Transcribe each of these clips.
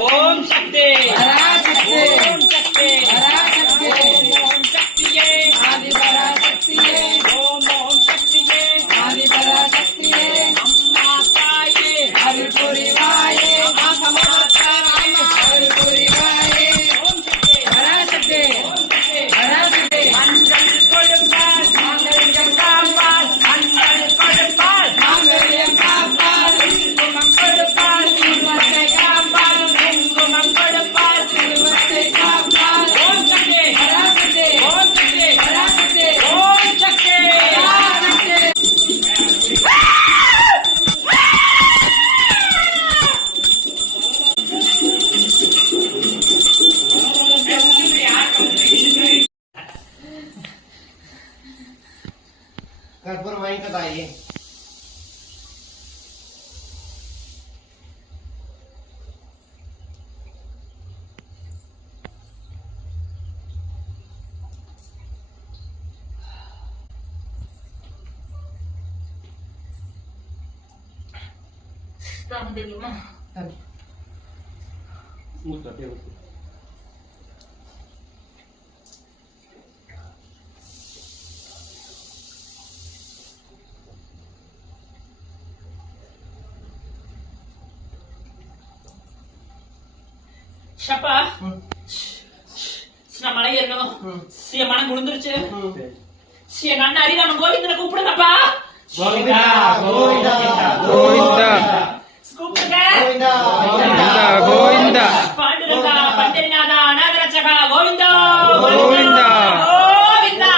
ஓம் சக்தி பராசக்தி ஓம் சக்தி பராசக்தி ஓம் சக்தியே ஆதி பராசக்தியே ஓம் ஓம் சக்தியே ஆதி பராசக்தியே அம்மா தாயே அருள் புரிவாயே ஆகமாத்தாயே அருள் புரிவாயே ஓம் சக்தி பராசக்தி ஓம் சக்தி பராசக்தி மஞ்சள் கொடுப்பார் மாங்கல்யம் காப்பார் மஞ்சள் கொடுப்பார் மாங்கல்யம் காப்பார் குங்குமம் கொடுப்பார் குடும்பத்தை காப்பார் குங்குமம் கொடுப்பார் குடும்பத்தை காப்பார் ஓம் சக்தி பராசக்தி ஓம் சக்தி பராசக்தி ஓம் சக்தி பராசக்தி कर्पूर वाईकत आहे ஷப்பா நான் மலை ஏறணும் சிய மனம் குளிந்துருச்சு சிய நன்ன அறிவான கோவிந்தனை கூப்பிடுங்கப்பா गोविंदा गोविंदा गोविंदा கூப்பிடுங்க गोविंदा गोविंदा गोविंदा பாண்டுரங்கா பண்டரிநாதா அநாதரட்சகா கோவிந்தா கோவிந்தா. கோவிந்தா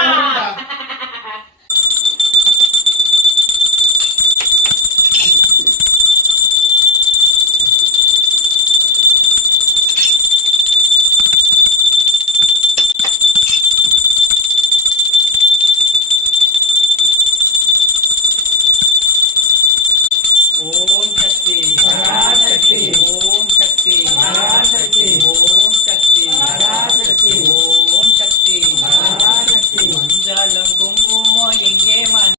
ஓம் சக்தி பராசக்தி ஓம் சக்தி பராசக்தி ஓம் சக்தி பராசக்தி ஓம் சக்தி பராசக்தி மஞ்சளும் குங்குமம் எங்கே மண்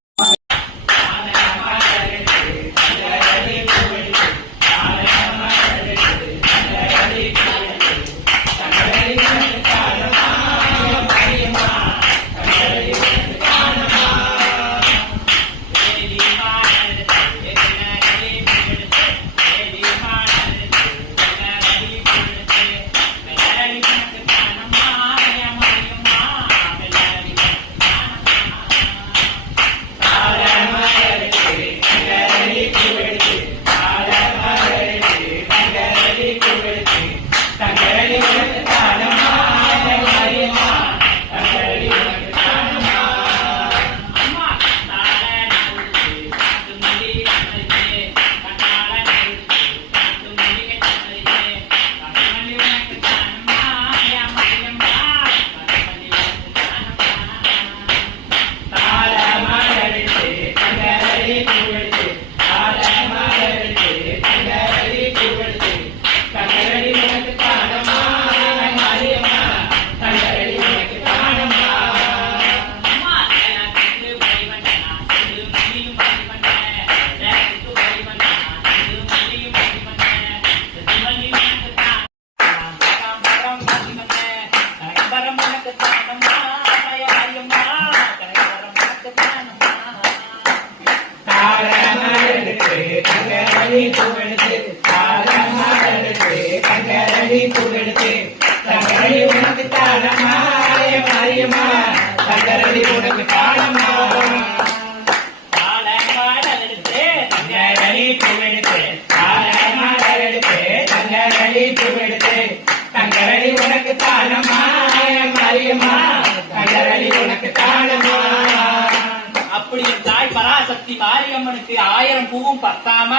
அப்படி என் தாய் பராசக்தி மாரியம்மனுக்கு 1000 பூவும் பத்தாம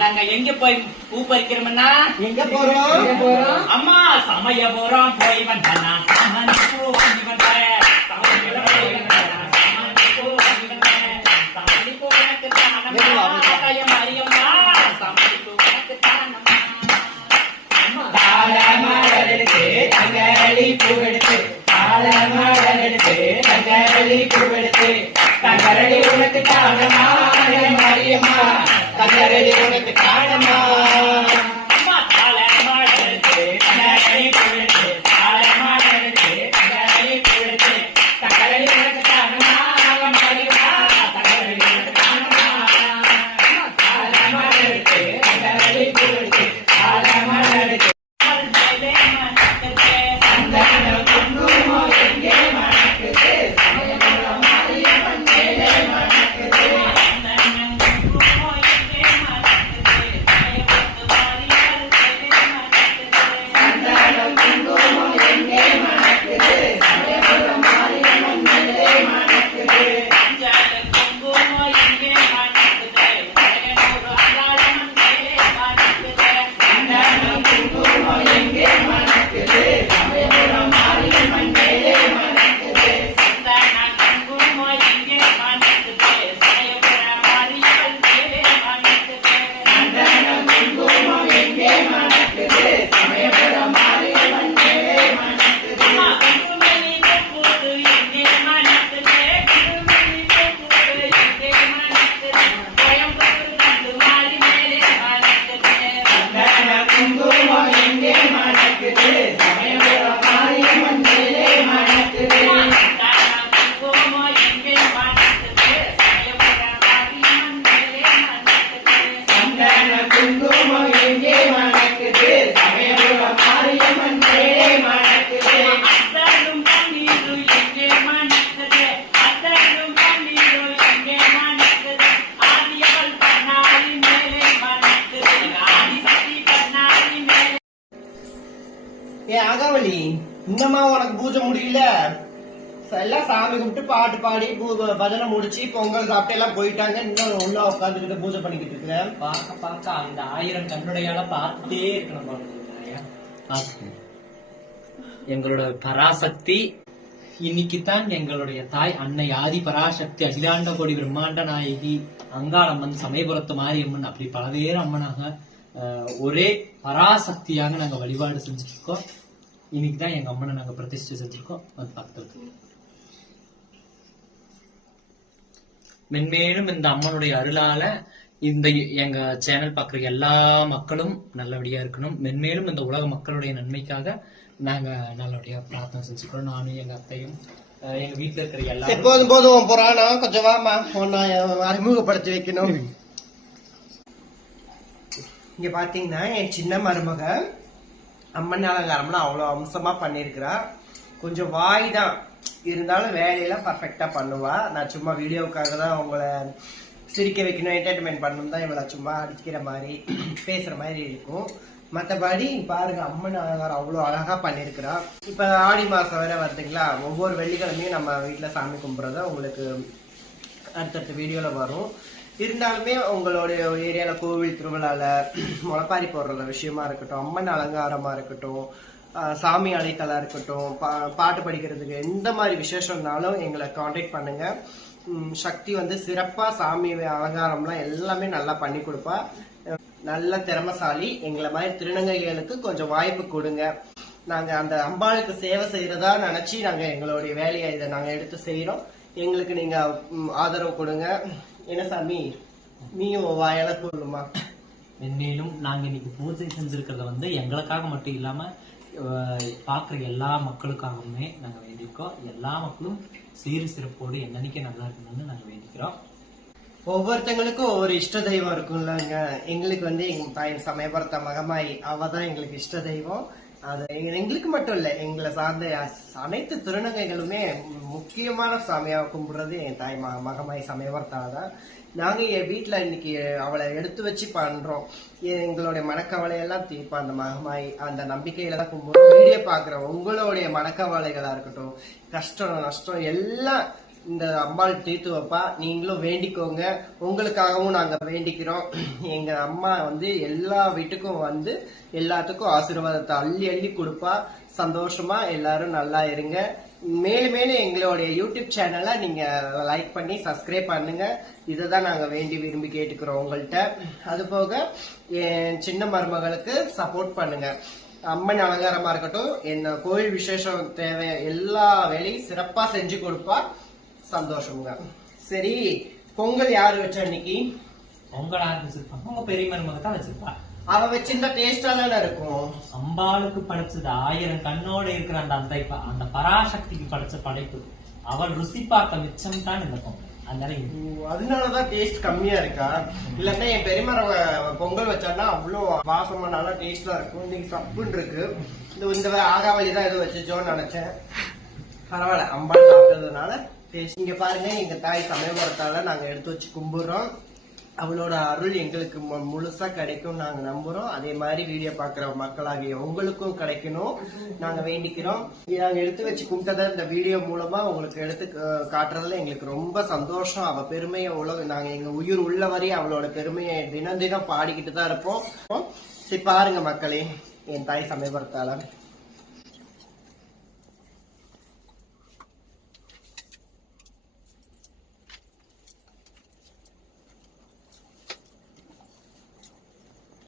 நாங்க எங்க போய் பூ பறிக்கிறோம்னா எங்க போறோம் அம்மா சமயபுரம் போய் வந்தனா சாமந்தி பூ வாங்கி வந்தேன் சமயபுரம் போய் வந்தனா சாமந்தி பூ வாங்கி வந்தேன் சாமந்தி பூ எனக்கு தானம்மா தாய மாரியம்மா சாமந்தி பூ எனக்கு தானம்மா தாளமலரெடுத்து தங்கரளி பூவெடுத்து தாளமலரெடுத்து தங்கரளி பூவெடுத்து தங்கரளி உனக்கு தானமா மாரியம்மா தங்கரளி உனக்கு தானமா அம்மா தாள மாடல் குங்குமம் எங்கே மணக்குது சமயபுரம் மாரியம்மன் மேலே மணக்குது சந்தன குங்குமம் எங்கே மணக்குது சமயபுரம் மாரியம்மன் மேலே மணக்குது ஏ ஆகாவளி இன்னமா உனக்கு பூஜை முடியல எல்லாம் சாமி கும்பிட்டு பாட்டு பாடி பஜனை முடிச்சு பொங்கல் சாப்பிட்டு எல்லாம் போயிட்டாங்க. இன்னும் உள்ள உட்காந்துக்கிட்டு பூஜை பண்ணிக்கிட்டு இருக்கிறேன். பார்க்க அந்த 1000 கண்ணுடையால பார்த்துட்டே இருக்கணும். எங்களோட பராசக்தி இன்னைக்குத்தான் எங்களுடைய தாய் அன்னை ஆதி பராசக்தி அகிலாண்ட கோடி பிரம்மாண்ட நாயகி அங்காளம்மன் சமயபுரத்து மாரியம்மன் அப்படி பலவேறு அம்மனாக ஒரே பராசக்தியாக நாங்க வழிபாடு செஞ்சுட்டு இருக்கோம். இன்னைக்குதான் எங்க அம்மனை நாங்க பிரதிஷ்டை செஞ்சிருக்கோம். வந்து பார்த்து மென்மேலும் இந்த அம்மனுடைய அருளால இந்த எங்க சேனல் பாக்குற எல்லா மக்களும் நல்லபடியா இருக்கணும். மென்மேலும் இந்த உலக மக்களுடைய நன்மைக்காக நாங்க நல்லபடியா பிரார்த்தனை செஞ்சுக்கிறோம். நானும் எங்க அத்தையும் எங்க வீட்டுல இருக்கிற எல்லாரும். போதும் போதும் புராணம் கொஞ்சம் வாமா ஒன்னா அறிமுகப்படுத்தி வைக்கணும். இங்க பாத்தீங்கன்னா என் சின்ன மருமக அம்மன் அலங்காரம்லாம் அவ்வளவு அம்சமா பண்ணிருக்கிறா. கொஞ்சம் வாய் தான் இருந்தாலும் வேலையெல்லாம் பர்ஃபெக்டா பண்ணுவா. நான் சும்மா வீடியோவுக்காக தான் உங்களை சிரிக்க வைக்கணும், என்டர்டைன்மெண்ட் பண்ணணும் தான் இவளை சும்மா அடிக்கிற மாதிரி பேசுற மாதிரி இருக்கும். மற்றபடி பாருங்க அம்மன் அலங்காரம் அவ்வளோ அழகா பண்ணிருக்கிறா. இப்ப ஆடி மாசம் வேற வருதுங்களா, ஒவ்வொரு வெள்ளிக்கிழமையும் நம்ம வீட்டுல சாமி கும்பிட்றத உங்களுக்கு அடுத்தடுத்த வீடியோல வரும். இருந்தாலுமே உங்களுடைய ஏரியால கோவில் திருவிழால முளைப்பாரி போடுற விஷயமா இருக்கட்டும், அம்மன் அலங்காரமா இருக்கட்டும், சாமி அழைத்தலா இருக்கட்டும், பாட்டு படிக்கிறதுக்கு எந்த மாதிரி விசேஷம்னாலும் எங்களை காண்டாக்ட் பண்ணுங்க. சக்தி வந்து சிறப்பா சாமி அலங்காரம்லாம் எல்லாமே நல்லா பண்ணி கொடுப்பா. நல்ல திறமசாலி. எங்களை மாதிரி திருநங்கைகளுக்கு கொஞ்சம் வாய்ப்பு கொடுங்க. நாங்க அந்த அம்பாளுக்கு சேவை செய்யறதா நினைச்சு நாங்க எங்களுடைய வேலையை இதை நாங்க எடுத்து செய்யறோம். எங்களுக்கு நீங்க ஆதரவு கொடுங்க. என்ன சாமி நீயும் வாயால சொல்லுமா? மென்மேலும் நாங்க இன்னைக்கு பூஜை செஞ்சிருக்கிறத வந்து எங்களுக்காக மட்டும் இல்லாம பாக்குற எல்லா மக்களுக்காகவுமே நாங்க வேண்டியிருக்கோம். எல்லா மக்களும் சீரு சிறப்போடு என்னன்னைக்கு நல்லா இருக்கணும்னு நாங்க வேண்டிக்கிறோம். ஒவ்வொருத்தங்களுக்கும் ஒவ்வொரு இஷ்ட தெய்வம் இருக்கும்லங்க. எங்களுக்கு வந்து எங்க தாய் சமயபுரத்த மகமாய் அவதான் எங்களுக்கு இஷ்ட தெய்வம். அது எங்களுக்கு மட்டும் இல்ல, எங்களை சார்ந்த அனைத்து திருநங்கைகளுமே முக்கியமான சாமியா கும்பிடுறது என் தாய் மகமாய் சமயபுரத்தாலதான். நாங்க என் வீட்டுல இன்னைக்கு அவளை எடுத்து வச்சு பண்றோம். எங்களுடைய மனக்கவலையெல்லாம் தீர்ப்பா அந்த மகமாய் அந்த நம்பிக்கையில தான் கும்பிடுறோம். வீடியோ பாக்குறோம். உங்களுடைய மனக்கவலைகளா இருக்கட்டும், கஷ்டம் நஷ்டம் எல்லாம் இந்த அம்பாள் தீர்த்து வைப்பா. நீங்களும் வேண்டிக்கோங்க. உங்களுக்காகவும் நாங்க வேண்டிக்கிறோம். எங்க அம்மா வந்து எல்லா வீட்டுக்கும் வந்து எல்லாத்துக்கும் ஆசீர்வாதத்தை அள்ளி அள்ளி கொடுப்பா. சந்தோஷமா எல்லாரும் நல்லா இருங்க. மேலும் மேலும் எங்களுடைய யூடியூப் சேனலை நீங்க லைக் பண்ணி சப்ஸ்கிரைப் பண்ணுங்க. இதைதான் நாங்க வேண்டி விரும்பி கேட்டுக்கிறோம் உங்கள்கிட்ட. அது போக என் சின்ன மருமகளுக்கு சப்போர்ட் பண்ணுங்க. அம்மன் அலங்காரமா இருக்கட்டும், என்ன கோயில் விசேஷம் தேவை எல்லா வேலையும் சிறப்பா செஞ்சு கொடுப்பா. சந்தோஷம்ங்க. சரி, பொங்கல் யாரு வச்சா இன்னைக்கு? பொங்கல் யாரு வச்சிருப்பாங்க? உங்க பெரிய மருமக தான் வச்சிருப்பா. அவ வச்சிருந்தா டேஸ்டா தானே இருக்கும். அம்பாளுக்கு படைச்சது 1000 கண்ணோட இருக்கிற அந்த பராசக்திக்கு படைச்ச படைப்பு. அவள் ருசி பார்த்த மிச்சம் தான் இந்த பொங்கல். அதனாலதான் டேஸ்ட் கம்மியா இருக்கா? இல்லன்னா என் பெரியமர பொங்கல் வச்சான்னா அவ்வளவு வாசமா நல்லா டேஸ்டா இருக்கும். இன்னைக்கு சப்புன்னு இருக்கு. இந்த ஆகாவளி தான் எதுவும் வச்சுச்சோன்னு நினைச்சேன். பரவாயில்ல, அம்பாள் சாப்பிட்டதுனால டேஸ்ட். இங்க பாருங்க, எங்க தாய் சமயபுரத்தால நாங்க எடுத்து வச்சு கும்பிடுறோம். அவளோட அருள் எங்களுக்கு முழுசா கிடைக்கும் நாங்க நம்புறோம். அதே மாதிரி வீடியோ பாக்குற மக்களாகிய உங்களுக்கும் கிடைக்கணும் நாங்க வேண்டிக்கிறோம். நாங்க எடுத்து வச்சு கும்பிட்டத இந்த வீடியோ மூலமா உங்களுக்கு எடுத்து காட்டுறதுல எங்களுக்கு ரொம்ப சந்தோஷம். அவ பெருமையை நாங்க எங்க உயிர் உள்ள வரை அவளோட பெருமையை தினம் தினம் பாடிக்கிட்டு தான் இருப்போம். சரி பாருங்க மக்களே, என் தாய் சமயபுரத்தால